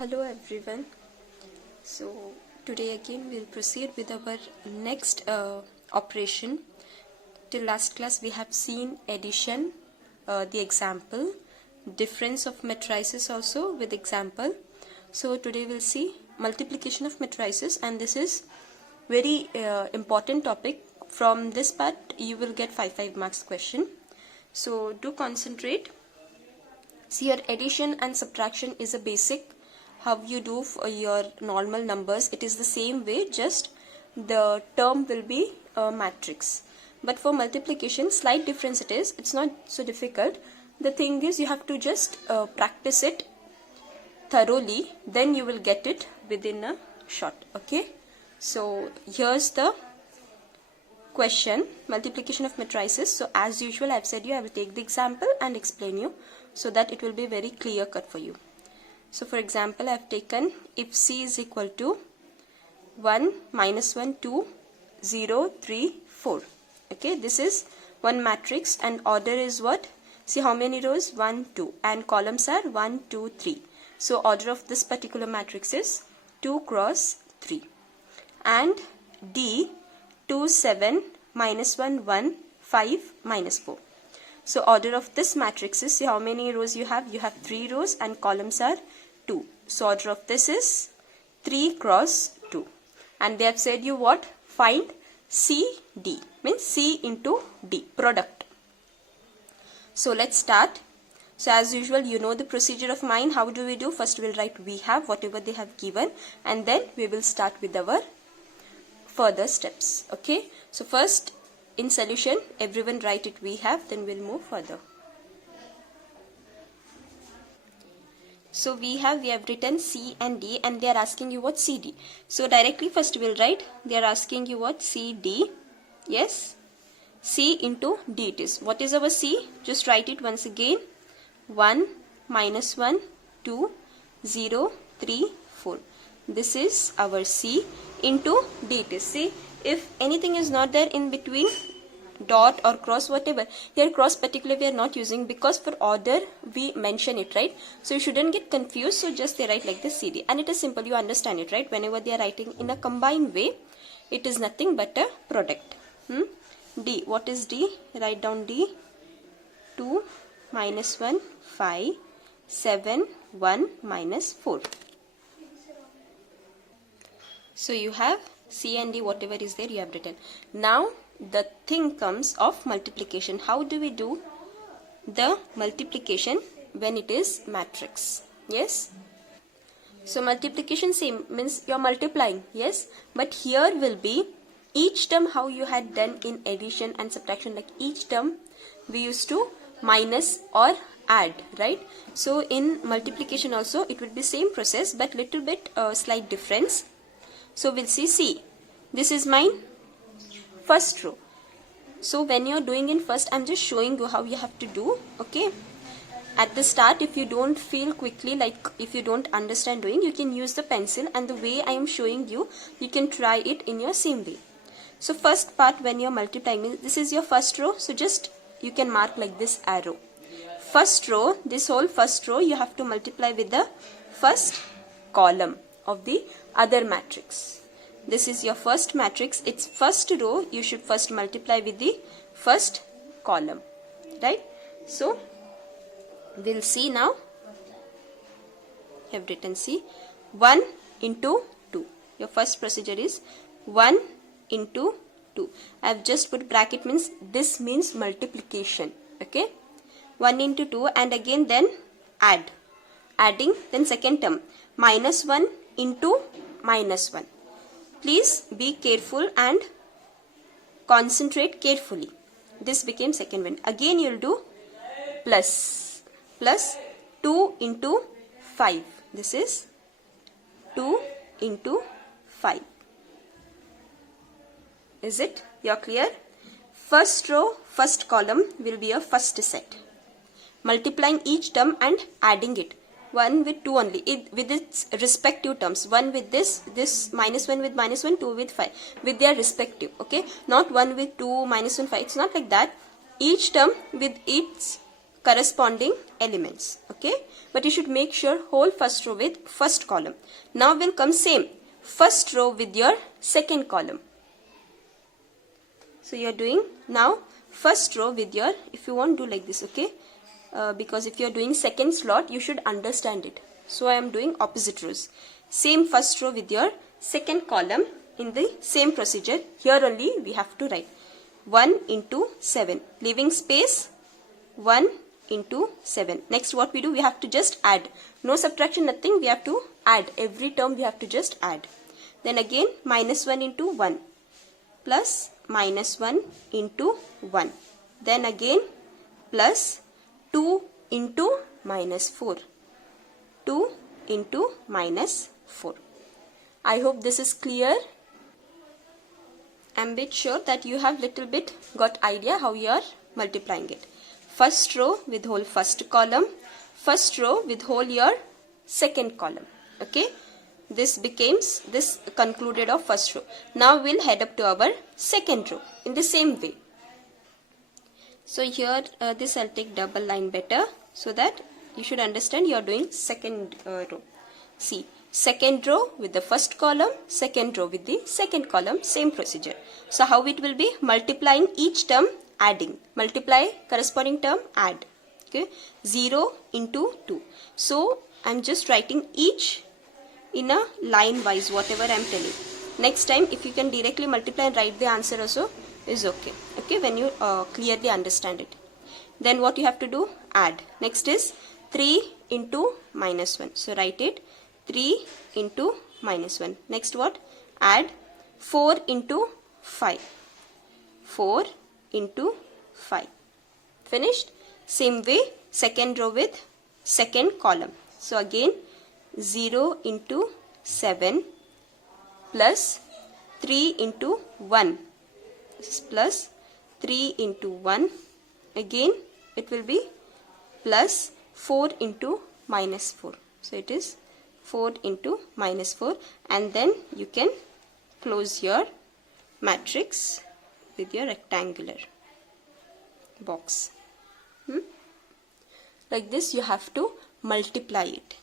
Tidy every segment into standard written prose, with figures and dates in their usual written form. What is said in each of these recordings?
Hello everyone. So today again we'll proceed with our next operation. Till last class we have seen addition, the example, difference of matrices also with example. So today we'll see multiplication of matrices, and this is very important topic. From this part you will get 5 marks question. So do concentrate. See, your addition and subtraction is a basic how you do for your normal numbers. It is the same way, just the term will be a matrix. But for multiplication, slight difference it is. It's not so difficult. The thing is, you have to just practice it thoroughly, then you will get it within a shot. Okay, so here's the question, multiplication of matrices. So as usual, I've said I will take the example and explain you so that it will be very clear cut for you. So for example, I have taken if C is equal to 1, -1, 2, 0, 3, 4. Okay, this is one matrix and order is what? See how many rows? 1, 2, and columns are 1, 2, 3. So order of this particular matrix is 2 cross 3. And D 2, 7, -1, 1, 5, -4. So order of this matrix is, see how many rows you have? You have 3 rows and columns are 2. So order of this is 3 cross 2. And they have said you what? Find CD, means C into D, product. So let's start. So as usual, you know the procedure of mine. How do we do? First we'll write we have, whatever they have given, and then we will start with our further steps. Okay, so first in solution everyone write it we have, then we'll move further. So we have written C and D, and they are asking you what CD. So directly first we'll write, they are asking you what? CD. Yes, C into D it is. What is our C? Just write it once again. 1, -1, 2, 0, 3, 4. This is our C into D it is. See, if anything is not there in between, dot or cross, whatever, here cross particularly we are not using because for order we mention it, right? So you shouldn't get confused. So just they write like this CD, and it is simple, you understand it, right? Whenever they are writing in a combined way, it is nothing but a product. D, what is D? Write down D. 2, -1, 5, 7, 1, -4. So you have C and D, whatever is there you have written. Now the thing comes of multiplication. How do we do the multiplication when it is matrix? Yes, so multiplication same, means you're multiplying, yes, but here will be each term how you had done in addition and subtraction. Like each term we used to minus or add, right? So in multiplication also it will be same process, but little bit slight difference. So we'll see, this is mine first row. So when you're doing in first, I'm just showing you how you have to do. Okay, at the start, if you don't feel quickly, like if you don't understand doing, you can use the pencil, and the way I am showing you, you can try it in your same way. So first part, when you're multiplying, this is your first row, so just you can mark like this arrow. First row, this whole first row you have to multiply with the first column of the other matrix. This is your first matrix, its first row you should first multiply with the first column, right? So we'll see now. You have written C, 1 into 2. Your first procedure is 1 into 2. I have just put bracket, means this means multiplication. Okay, 1 into 2, and again then adding, then second term -1 into -1. Please be careful and concentrate carefully. This became second one. Again you'll do plus 2 into 5. This is 2 into 5. Is it? You're clear? First row, first column will be a first set. Multiplying each term and adding it. 1 with 2 only, with its respective terms. 1 with this -1 with -1, 2 with 5, with their respective. Okay, not 1 with 2, -1, 5. It's not like that. Each term with its corresponding elements. Okay, but you should make sure whole first row with first column. Now will come same first row with your second column. So you are doing now first row with your, if you want, do like this. Okay, because if you are doing second slot, you should understand it. So I am doing opposite rows. Same first row with your second column in the same procedure. Here only we have to write 1 into 7, leaving space 1 into 7. Next what we do, we have to just add. No subtraction, nothing. We have to add. Every term we have to just add. Then again minus 1 into 1 plus minus 1 into 1. Then again plus 2 into minus 4. 2 into minus 4. I hope this is clear. I'm bit sure that you have little bit got idea how you are multiplying it. First row with whole first column, first row with whole your second column. Okay, this becomes this concluded of first row. Now we'll head up to our second row in the same way. So here this I'll take double line better so that you should understand you are doing second row. See, second row with the first column, second row with the second column, same procedure. So how it will be? Multiplying each term, adding. Multiply corresponding term, add. Okay, 0 into 2. So I'm just writing each in a line wise, whatever I'm telling. Next time if you can directly multiply and write the answer also is okay. Okay, when you clearly understand it. Then what you have to do? Add. Next is 3 into minus 1. So write it 3 into minus 1. Next what? Add 4 into 5. 4 into 5. Finished? Same way second row with second column. So again 0 into 7 plus 3 into 1. This is plus 3 into 1. Again it will be plus 4 into minus 4. So it is 4 into minus 4, and then you can close your matrix with your rectangular box. Like this you have to multiply it.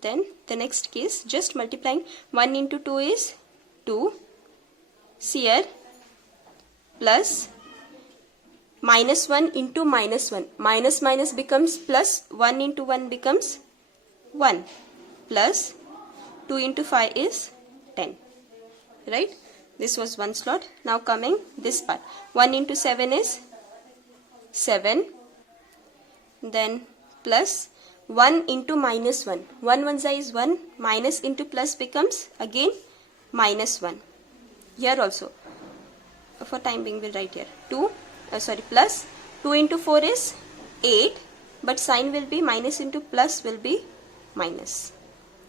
Then the next case, just multiplying 1 into 2 is 2. See here, plus minus 1 into minus 1. Minus minus becomes plus, 1 into 1 becomes 1. Plus 2 into 5 is 10. Right? This was one slot. Now coming this part. 1 into 7 is 7. Then plus 1 into minus 1. 1 1 is 1. Minus into plus becomes again minus 1. Here also. For time being we'll write here. Plus 2 into 4 is 8. But sign will be minus into plus will be minus.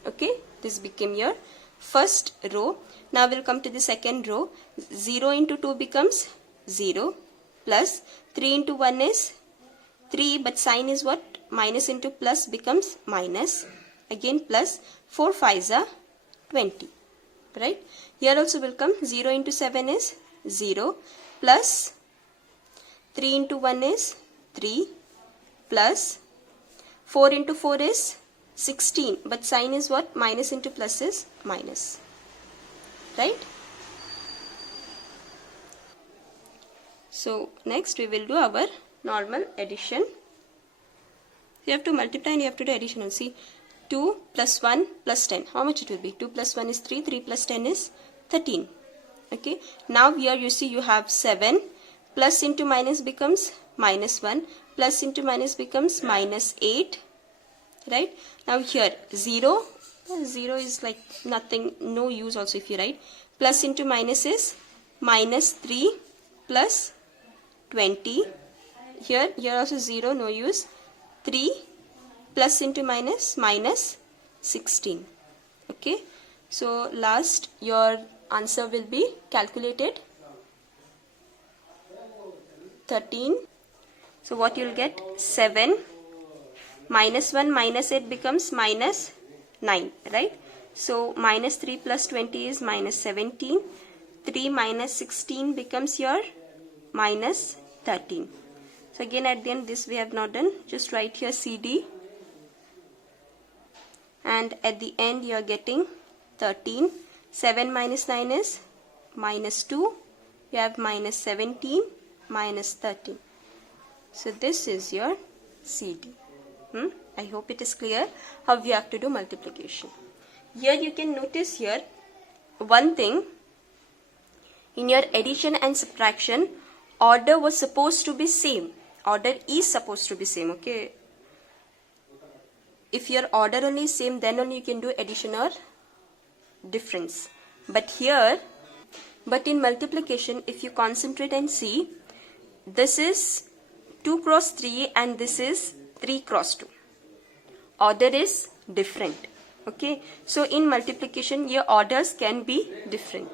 Okay, this became your first row. Now we'll come to the second row. 0 into 2 becomes 0, plus 3 into 1 is 3, but sign is what? Minus into plus becomes minus. Again plus 4 5s are 20. Right? Here also will come 0 into 7 is 0, plus 3 into 1 is 3, plus 4 into 4 is 16, but sign is what? Minus into plus is minus. Right? So next we will do our normal addition. You have to multiply and you have to do addition. See, 2 plus 1 plus 10. How much it will be? 2 plus 1 is 3. 3 plus 10 is 13. Okay. Now here you see you have 7. Plus into minus becomes minus 1. Plus into minus becomes minus 8. Right? Now here 0. 0 is like nothing, no use also if you write. Plus into minus is minus 3 plus 20. Here also 0, no use. 3 plus into minus, minus 16. Okay. So last your answer will be calculated 13. So what you'll get? 7 minus 1 minus 8 becomes minus 9. Right? So minus 3 plus 20 is minus 17. 3 minus 16 becomes your minus 13. So So again at the end, this we have not done. Just write here CD. And at the end you are getting 13. 7 minus 9 is minus 2. You have minus 17 minus 13. So this is your CD. I hope it is clear how you have to do multiplication. Here you can notice here one thing. In your addition and subtraction, order was supposed to be same. Order is supposed to be same, okay? If your order only is same, then only you can do addition or difference. But in multiplication, if you concentrate and see, this is 2 cross 3 and this is 3 cross 2. Order is different, okay? So in multiplication, your orders can be different.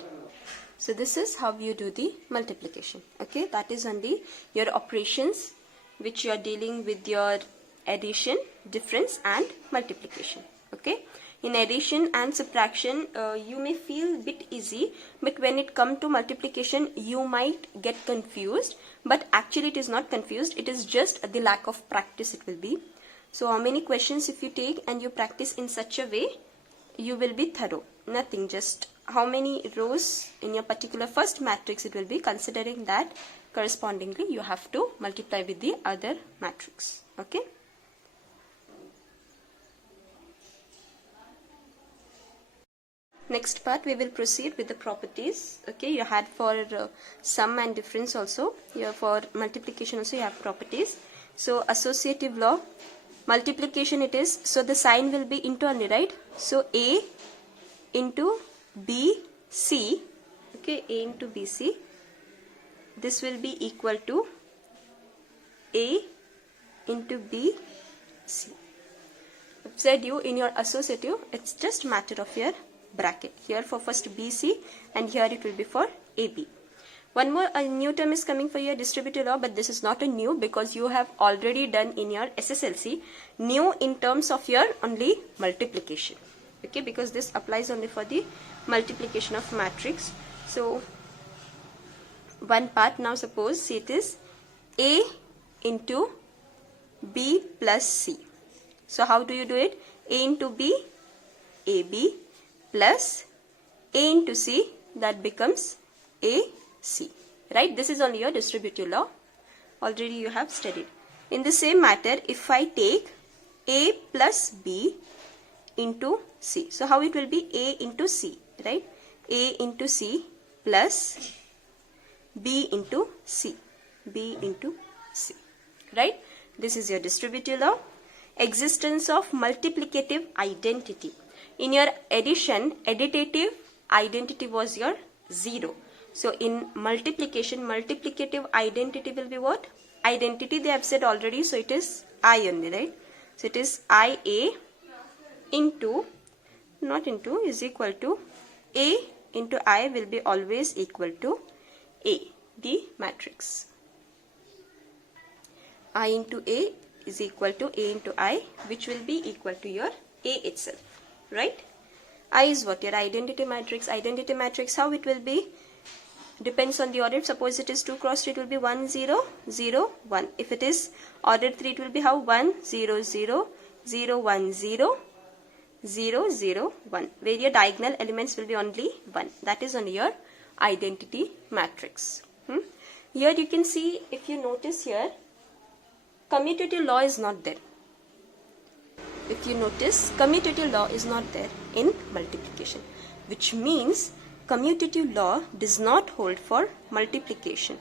So this is how you do the multiplication, okay? That is only your operations which you are dealing with your addition, difference and multiplication, okay? In addition and subtraction, you may feel a bit easy, but when it comes to multiplication, you might get confused. But actually it is not confused, it is just the lack of practice it will be. So how many questions if you take and you practice in such a way, you will be thorough. Nothing, just how many rows in your particular first matrix it will be, considering that correspondingly you have to multiply with the other matrix, okay? Next part we will proceed with the properties, okay? You had for sum and difference also, here for multiplication also you have properties. So associative law, multiplication it is, so the sign will be into only, right? So A into B C, okay, A into B C, this will be equal to A into B C. I've said you in your associative, it's just matter of your bracket. Here for first BC and here it will be for AB. One more new term is coming for your distributive law, but this is not a new because you have already done in your SSLC. New in terms of your only multiplication, okay, because this applies only for the multiplication of matrix. So one part, now suppose it is A into B plus C. So how do you do it? A into B, AB plus A into C, that becomes AC, right? This is only your distributive law. Already you have studied. In the same matter, if I take A plus B into C, so how it will be? A into C, right? A into C plus B into C, B into C, right? This is your distributive law. Existence of multiplicative identity. In your addition, additive identity was your 0. So in multiplication, multiplicative identity will be what? Identity they have said already, so it is I only, right? So it is IA into, not into, is equal to A into I will be always equal to A, the matrix. I into A is equal to A into I, which will be equal to your A itself, right? I is what? Your identity matrix. Identity matrix, how it will be? Depends on the order. Suppose it is 2 cross 3, it will be 1 0 0 1. If it is order 3, it will be how? 1 0 0 0 1 0 0 0 1, where your diagonal elements will be only 1. That is only your identity matrix. Here you can see, if you notice here, commutative law is not there. If you notice, commutative law is not there in multiplication, which means commutative law does not hold for multiplication.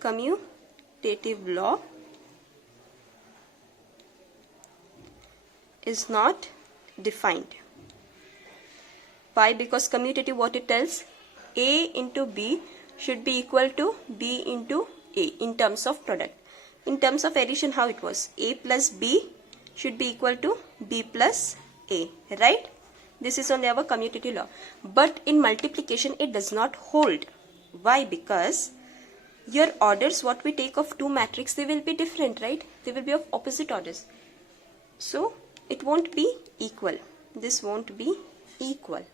Commutative law is not defined. Why? Because commutative, what it tells? A into B should be equal to B into A in terms of product. In terms of addition, how it was? A plus B should be equal to B plus A, right? This is only our commutative law. But in multiplication, it does not hold. Why? Because your orders, what we take of two matrices, they will be different, right? They will be of opposite orders. So it won't be equal. This won't be equal.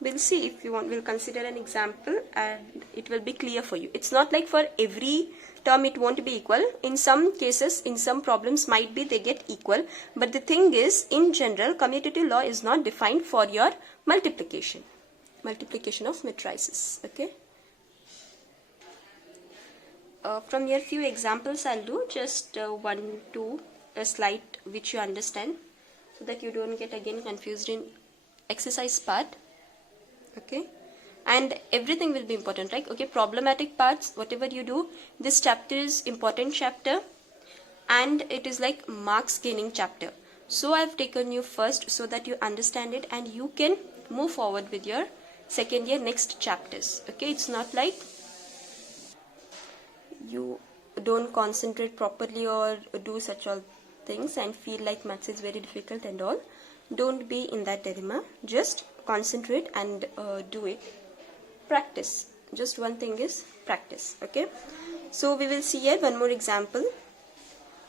We'll see. If you want, we'll consider an example and it will be clear for you. It's not like for every term it won't be equal. In some cases, in some problems might be they get equal, but the thing is, in general, commutative law is not defined for your multiplication of matrices. Okay. From here few examples I'll do, just 1 2 a slide which you understand, so that you don't get again confused in exercise part. Okay, and everything will be important, right? Okay, problematic parts, whatever you do, this chapter is important chapter and it is like marks gaining chapter. So I've taken you first so that you understand it and you can move forward with your second year next chapters. Okay, it's not like you don't concentrate properly or do such all things and feel like maths is very difficult and all. Don't be in that dilemma. Just concentrate and do it. Practice. Just one thing is practice. Okay. So we will see here one more example.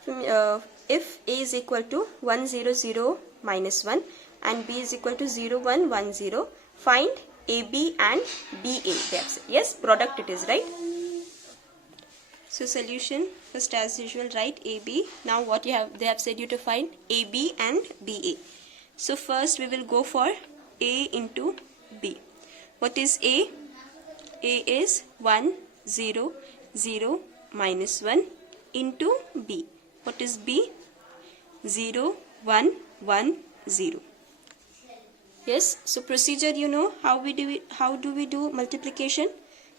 If A is equal to 1 0 0 minus 1 and B is equal to 0 1 1 0, find AB and BA. That's it. Yes, product it is, right? So solution, first as usual write AB. Now what they have said you to find AB and BA. So first we will go for A into B. What is A? A is 1 0 0 minus 1 into B. What is B? 0 1 1 0. Yes, so procedure you know how do we do multiplication?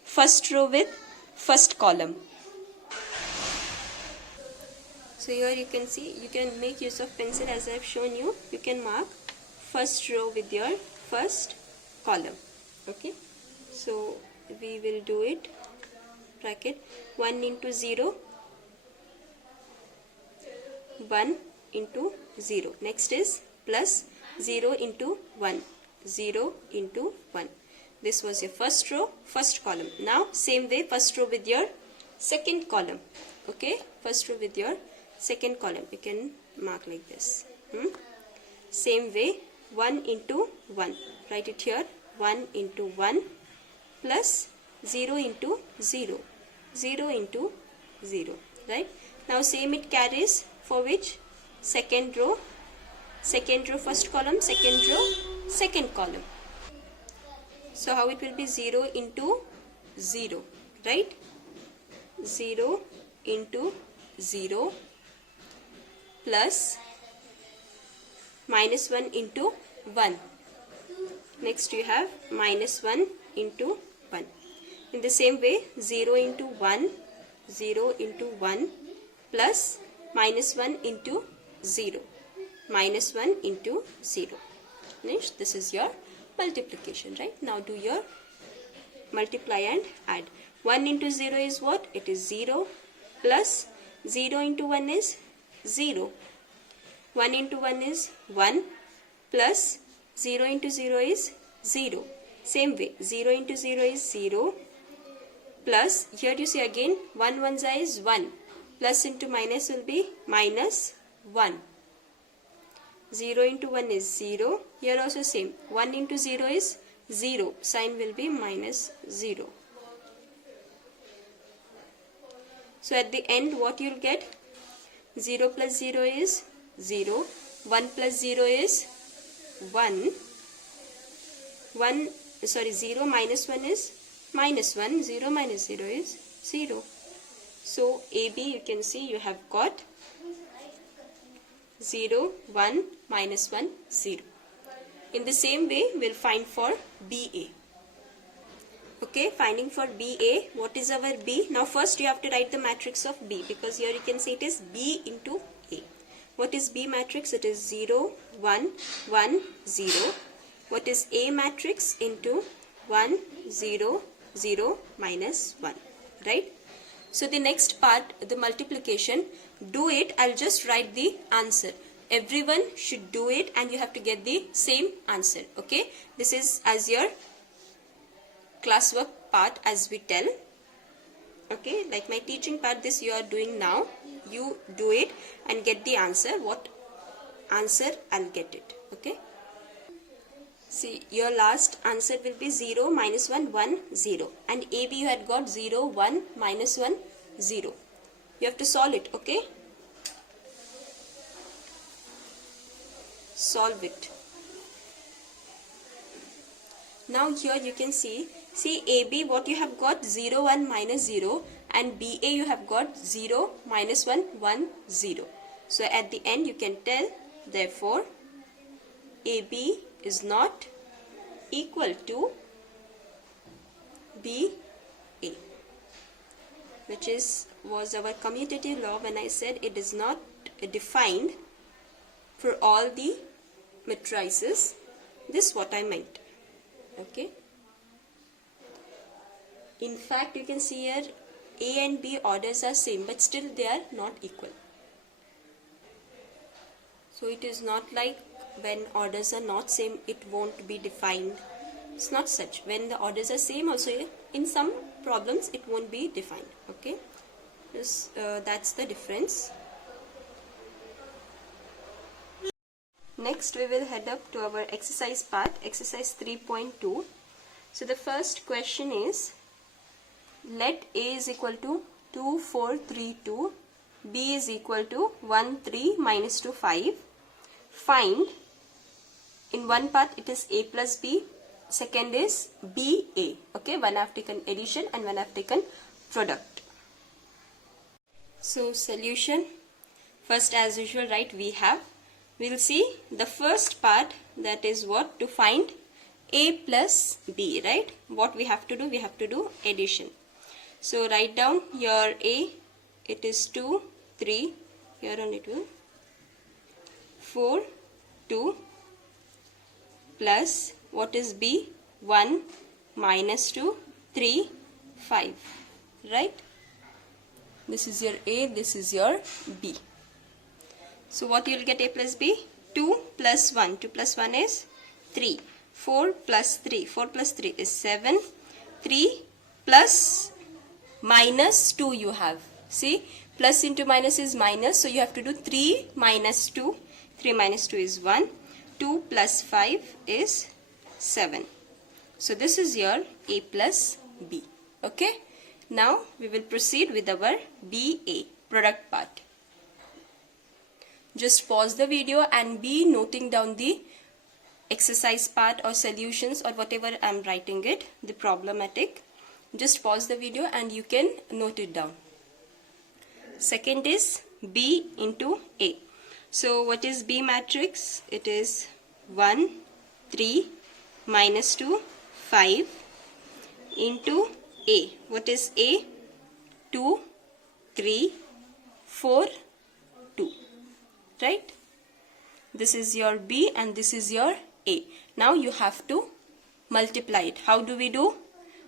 First row with first column. So here you can see, you can make use of pencil as I have shown you. You can mark first row with your first column. Okay. So we will do it. Bracket 1 into 0. 1 into 0. Next is plus 0 into 1. 0 into 1. This was your first row, first column. Now same way first row with your second column. Okay. First row with your second column. You can mark like this. Same way 1 into 1. Write it here. 1 into 1 plus 0 into 0. 0 into 0. Right. Now same it carries for which? Second row. Second row first column. Second row second column. So how it will be? 0 into 0. Right. 0 into 0 plus minus 1 into 1. Next you have minus 1 into 1. In the same way 0 into 1, 0 into 1 plus minus 1 into 0. Minus 1 into 0. Next, this is your multiplication, right? Now do your multiply and add. 1 into 0 is what? It is 0 plus 0 into 1 is 0. 1 into 1 is 1 plus 0 into 0 is 0. Same way 0 into 0 is 0 plus here you see again 1 1 is 1 plus into minus will be minus 1. 0 into 1 is 0. Here also same 1 into 0 is 0. Sign will be minus 0. So at the end what you will get? 0 plus 0 is 0. 1 plus 0 is 1. 0 minus 1 is minus 1. 0 minus 0 is 0. So AB you can see you have got 0, 1, minus 1, 0. In the same way we will find for BA. Okay, finding for BA. What is our B? Now first you have to write the matrix of B, because here you can see it is B into A. What is B matrix? It is 0, 1, 1, 0. What is A matrix? Into 1, 0, 0, minus 1. Right? So the next part, the multiplication, do it. I'll just write the answer. Everyone should do it and you have to get the same answer. Okay? This is as your classwork part as we tell. Okay? Like my teaching part, this you are doing now. You do it and get the answer. What answer? I'll get it. Okay? See, your last answer will be 0, minus 1, 1, 0. And AB you had got 0, 1, minus 1, 0. You have to solve it, okay? Solve it. Now here you can see AB what you have got 0, 1, minus 0, and BA you have got 0, minus 1, 1, 0. So at the end you can tell, therefore AB is not equal to BA, which was our commutative law when I said it is not defined for all the matrices. This is what I meant. Okay. In fact, you can see here A and B orders are same, but still they are not equal. So it is not like when orders are not same, it won't be defined. It's not such. When the orders are same also, in some problems it won't be defined. Okay. That's the difference. Next we will head up to our exercise part, exercise 3.2. So the first question is, let A is equal to 2, 4, 3, 2, B is equal to 1, 3, minus 2, 5. Find, in one part it is A plus B, second is BA. Okay, one I have taken addition and one I have taken product. So solution, first as usual, right, we'll see the first part, that is what, to find A plus B, right? What we have to do? We have to do addition. So write down your A, it is 2, 3, here on it will 4, 2, plus what is B? 1, minus 2, 3, 5, right? This is your A, this is your B. So what you will get A plus B? 2 plus 1. 2 plus 1 is 3. 4 plus 3. 4 plus 3 is 7. 3 plus minus 2 you have. See, plus into minus is minus. So you have to do 3 minus 2. 3 minus 2 is 1. 2 plus 5 is 7. So this is your A plus B. Okay. Now we will proceed with our BA, product part. Just pause the video and be noting down the exercise part or solutions or whatever I am writing it, the problematic. Just pause the video and you can note it down. Second is B into A. So what is B matrix? It is 1, 3, minus 2, 5 into A. What is A? 2, 3, 4, 2. Right? This is your B and this is your A. Now you have to multiply it. How do we do?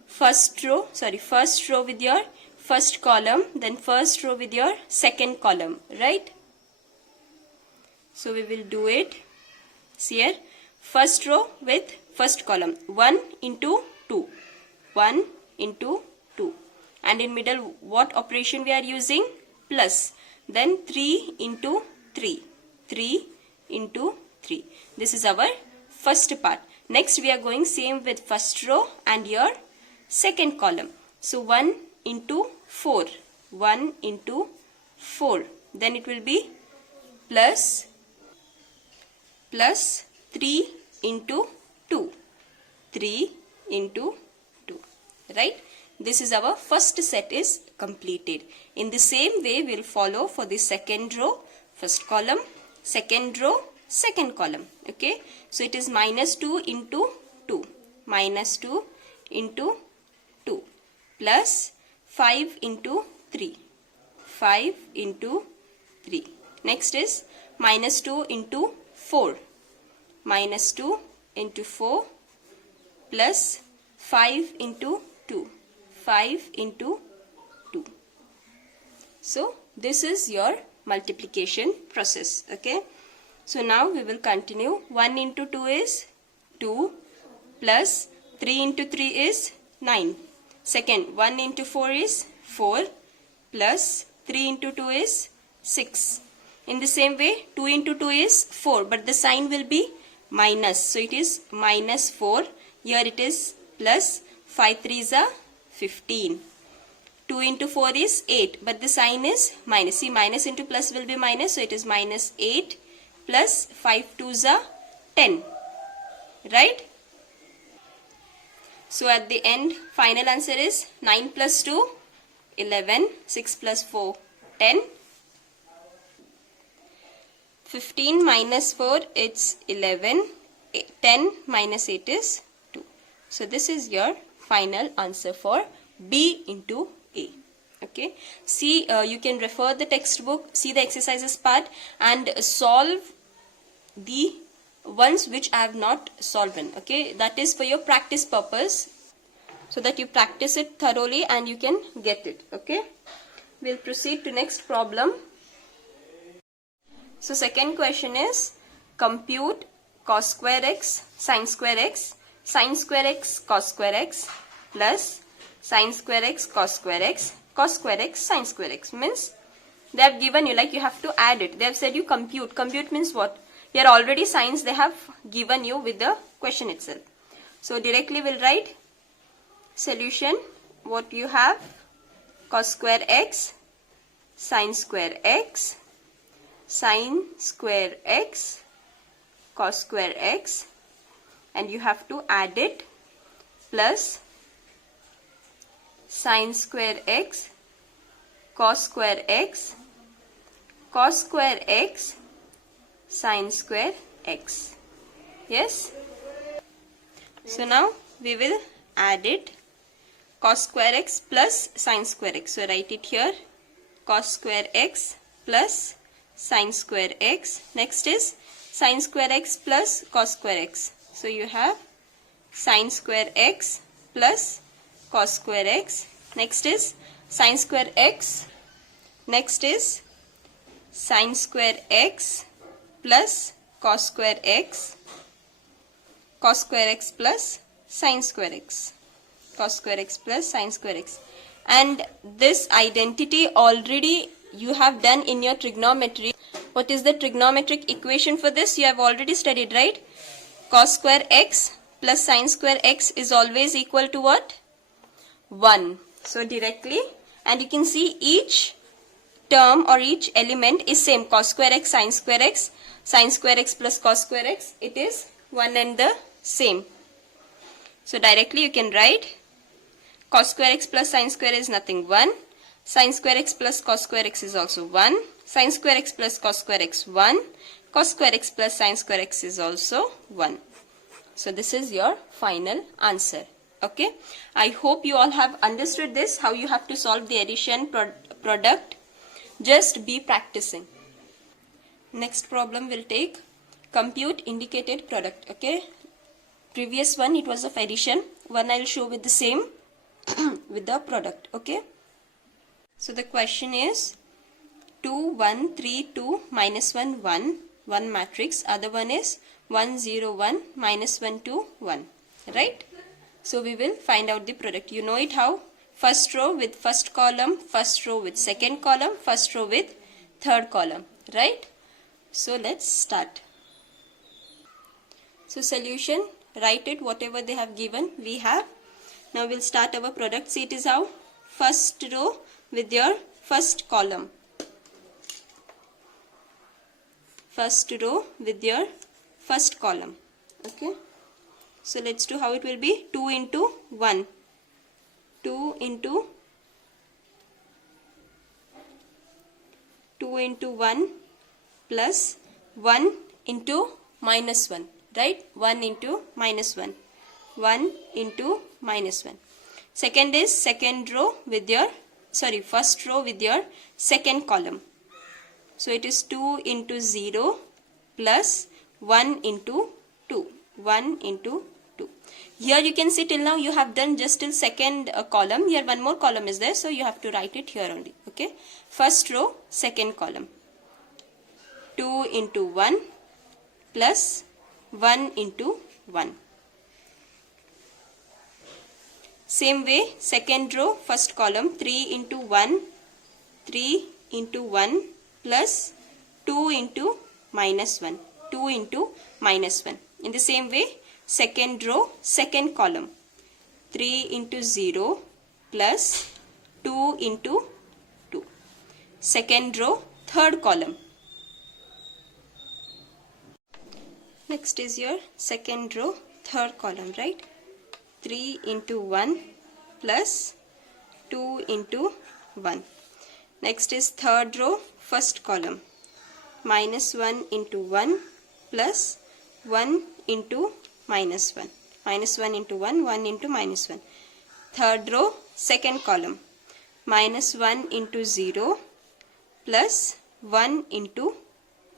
First row with your first column, then first row with your second column, right? So we will do it. See here, first row with first column, 1 into 2, 1 into 2, and in middle what operation we are using? Plus. Then 3 into 3, 3 into 3. This is our first part. Next we are going same with first row and your second column. So 1 into 4, 1 into 4. Then it will be plus 3 into 2, 3 into 2, right? This is our first set is completed. In the same way we will follow for the second row, first column, second row, second column. Okay, so it is minus 2 into 2, minus 2 into 2, plus 5 into 3, 5 into 3. Next is minus 2 into 4, minus 2 into 4, plus 5 into 2, 5 into 2. So this is your multiplication process. Okay, so now we will continue. 1 into 2 is 2, plus 3 into 3 is 9. Second, 1 into 4 is 4, plus 3 into 2 is 6. In the same way, 2 into 2 is 4, but the sign will be minus. So it is minus 4. Here it is plus. 5 3s are 15. 2 into 4 is 8. But the sign is minus. See, minus into plus will be minus. So it is minus 8 plus 5 2s are 10. Right? So at the end, final answer is 9 plus 2, 11. 6 plus 4, 10. 15 minus 4, it's 11. 10 minus 8 is 2. So this is your final answer for B into A. Okay. See, you can refer the textbook, see the exercises part and solve the ones which I have not solved in. Okay. That is for your practice purpose, so that you practice it thoroughly and you can get it. Okay. We'll proceed to next problem. So second question is, compute cos square x sin square x cos square x plus sin square x cos square x sin square x. Means they have given you, like you have to add it. They have said you compute. Compute means what? Here already signs they have given you with the question itself. So directly we'll write solution. What you have? Cos square x sin square x sin square x cos square x, and you have to add it, plus sin square x cos square x sin square x. Yes. So now we will add it. Cos square x plus sin square x. So write it here. Cos square x plus sin square x. Next is sin square x plus cos square x. So you have sin square x plus cos square x. Next is sin square x. Next is sin square x plus cos square x. Cos square x plus sin square x. Cos square x plus sin square x. And this identity already you have done in your trigonometry. What is the trigonometric equation for this? You have already studied, right? Cos square x plus sin square x is always equal to what? 1. So directly, and you can see each term or each element is same. Cos square x, sin square x plus cos square x, it is one and the same. So directly you can write cos square x plus sin square is nothing, 1. Sin square x plus cos square x is also 1. Sin square x plus cos square x 1. Cos square x plus sin square x is also 1. So this is your final answer. Okay. I hope you all have understood this, how you have to solve the addition product. Just be practicing. Next problem will take compute indicated product. Okay. Previous one it was of addition. One I will show with the same with the product. Okay. So the question is 2, 1, 3, 2, minus 1, 1, 1 matrix. Other one is 1, 0, 1, minus 1, 2, 1. Right? So we will find out the product. You know it how? First row with first column, first row with second column, first row with third column. Right? So let's start. So solution, write it whatever they have given. We have. Now we'll start our product. See, it is how? First row with your first column. First row with your first column. Okay. So let's do how it will be. 2 into 1. 2 into 1 plus 1 into minus 1. Right? 1 into minus 1. 1 into minus 1. Second is second row with your, first row with your second column. So it is 2 into 0 plus 1 into 2. 1 into 2. Here you can see till now you have done just till second column. Here one more column is there. So you have to write it here only. Okay. First row, second column. 2 into 1 plus 1 into 1. Same way, second row, first column, 3 into 1, 3 into 1 plus 2 into minus 1, 2 into minus 1. In the same way, second row, second column. 3 into 0 plus 2 into 2. Second row, third column. Next is your second row, third column, right? 3 into 1 plus 2 into 1. Next is third row, first column. Minus 1 into 1 plus 1 into minus 1. Minus 1 into 1, 1 into minus 1. Third row, second column. Minus 1 into 0 plus 1 into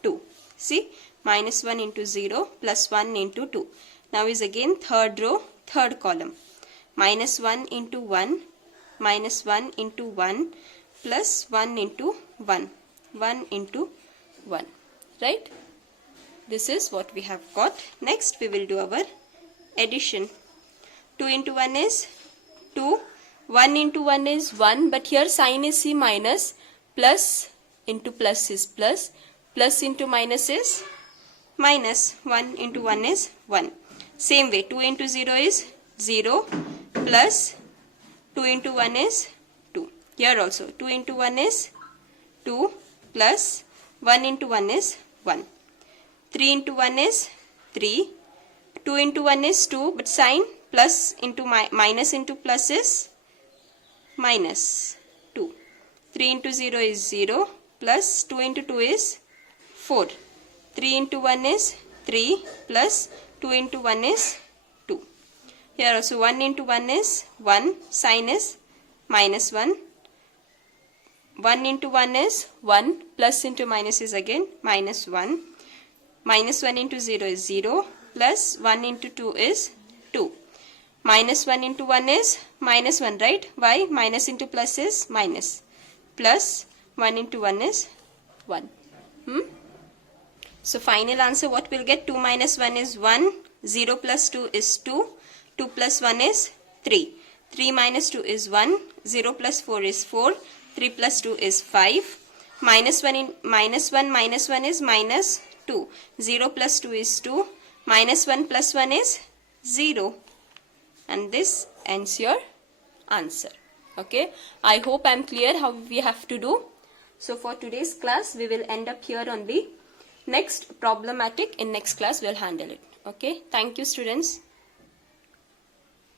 2. See, minus 1 into 0 plus 1 into 2. Now is again third row, third column. Minus 1 into 1, minus 1 into 1 plus 1 into 1. 1 into 1. Right? This is what we have got. Next we will do our addition. 2 into 1 is 2. 1 into 1 is 1, but here sign is see minus. Plus into plus is plus. Plus into minus is minus. 1 into 1 is 1. Same way, 2 into 0 is 0 plus 2 into 1 is 2. Here also 2 into 1 is 2 plus 1 into 1 is 1. 3 into 1 is 3. 2 into 1 is 2, but sign plus into minus into plus is minus 2. 3 into 0 is 0 plus 2 into 2 is 4. 3 into 1 is 3 plus 2 into 1 is 2. Here also 1 into 1 is 1, sign is minus 1. 1 into 1 is 1, plus into minus is again minus 1. Minus 1 into 0 is 0, plus 1 into 2 is 2. Minus 1 into 1 is minus 1, right? Why? Minus into plus is minus. Plus 1 into 1 is 1. So final answer what we'll get? 2 minus 1 is 1. 0 plus 2 is 2. 2 plus 1 is 3. 3 minus 2 is 1. 0 plus 4 is 4. 3 plus 2 is 5. Minus 1 is minus 2. 0 plus 2 is 2. Minus 1 plus 1 is 0. And this ends your answer. Okay. I hope I am clear how we have to do. So for today's class, we will end up here only. Next problematic in next class, we will handle it. Okay. Thank you, students.